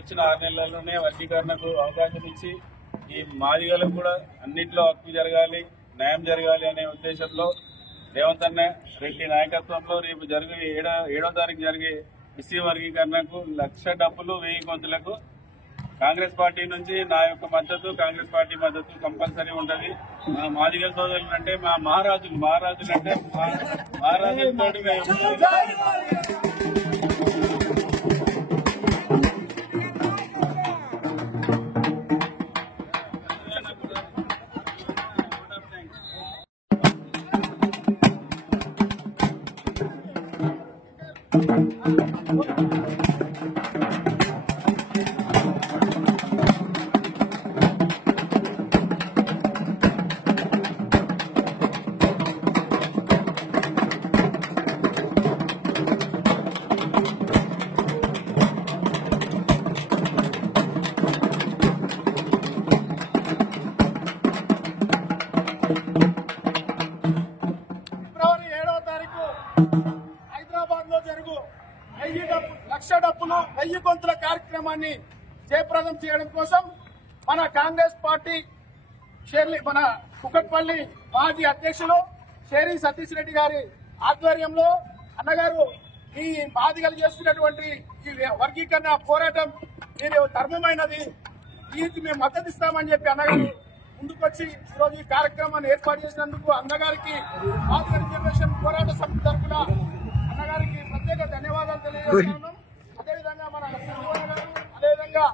వచ్చిన 6 నెలల్లోనే వర్గీకరణకు అవకాశం ఇచ్చి ఈ మాదిగలకు కూడా అన్నింటిలో హక్కు జరగాలి, న్యాయం జరగాలి అనే ఉద్దేశంలో రేవంత్ అన్న రెడ్డి నాయకత్వంలో రేపు జరిగే 7వ తారీఖు జరిగే ఎస్సీ వర్గీకరణకు 1,00,000 డబ్బులు 1000 గొంతులకు కాంగ్రెస్ పార్టీ నుంచి నా యొక్క మద్దతు, కాంగ్రెస్ పార్టీ మద్దతు కంపల్సరీ ఉంటది. మా మాదిగ సోదరులు అంటే మా మహారాజులు అంటే మహారాజులతోటి లక్ష డబ్బులు 1000 గొంతుల కార్యక్రమాన్ని జయప్రదం చేయడం కోసం మన కాంగ్రెస్ పార్టీ మన కుకట్పల్లి మాజీ అధ్యక్షులు షేరి సతీష్ రెడ్డి గారి ఆధ్వర్యంలో అన్నగారు ఈ మాదిగలు చేస్తున్నటువంటి ఈ వర్గీకరణ పోరాటం మీరు ధర్మమైనది, దీనికి మేము మద్దతు ఇస్తామని చెప్పి అన్నగారు ముందుకొచ్చి ఈరోజు ఈ కార్యక్రమాన్ని ఏర్పాటు చేసినందుకు అన్నగారికి మాదిగ రిజర్వేషన్ పోరాట సమితి తరఫున అన్నగారికి ప్రత్యేక ధన్యవాదాలు తెలియజేస్తున్నాం. అదేవిధంగా మన సంజీవన్ గారు, అదేవిధంగా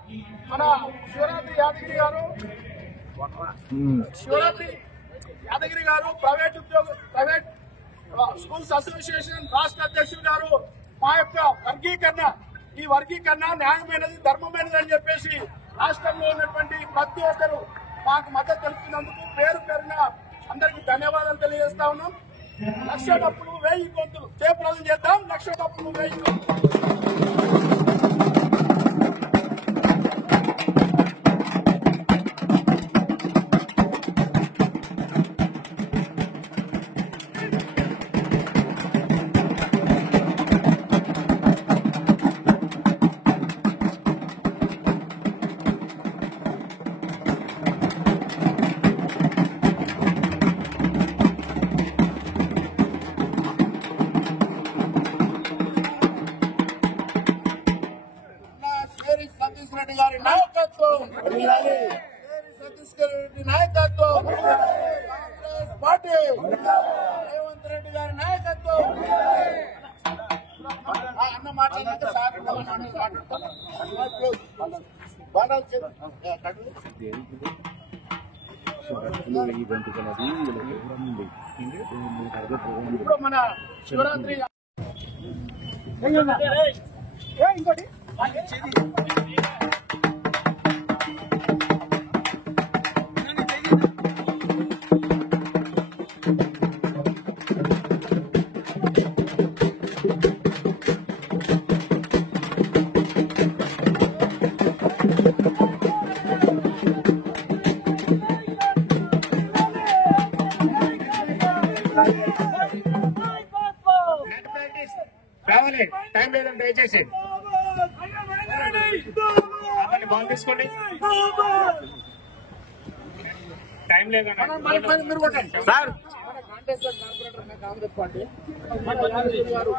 మన శివరాత్రి యాదగిరి గారు ప్రైవేట్ స్కూల్స్ అసోసియేషన్ రాష్ట్ర అధ్యక్షులు గారు మా యొక్క ఈ వర్గీకరణ న్యాయమైనది, ధర్మమైనది అని చెప్పేసి రాష్ట్రంలో ఉన్నటువంటి ప్రతి ఒక్కరు మాకు మద్దతు తెలుపుతున్నందుకు పేరు పేరున అందరికీ ధన్యవాదాలు తెలియజేస్తా ఉన్నాం. 1,00,000 డబ్బులు 1000 గొంతులు జయప్రదం చేద్దాం. 1,00,000 డబ్బులు 1000 గొంతులు. సతీష్ రెడ్డి గారి నాయకత్వం, సతీష్ రెడ్డి నాయకత్వం, కాంగ్రెస్ పార్టీ రేవంత్ రెడ్డి గారి నాయకత్వం. అన్న మాట్లాడితే ఇప్పుడు మన శివరాత్రి ఇంకోటి రావాలి, టైం లేదండి దయచేసి బాల్ తీసుకోండి, టైం లేదండి సార్. కాంగ్రెస్ పార్టీ గారు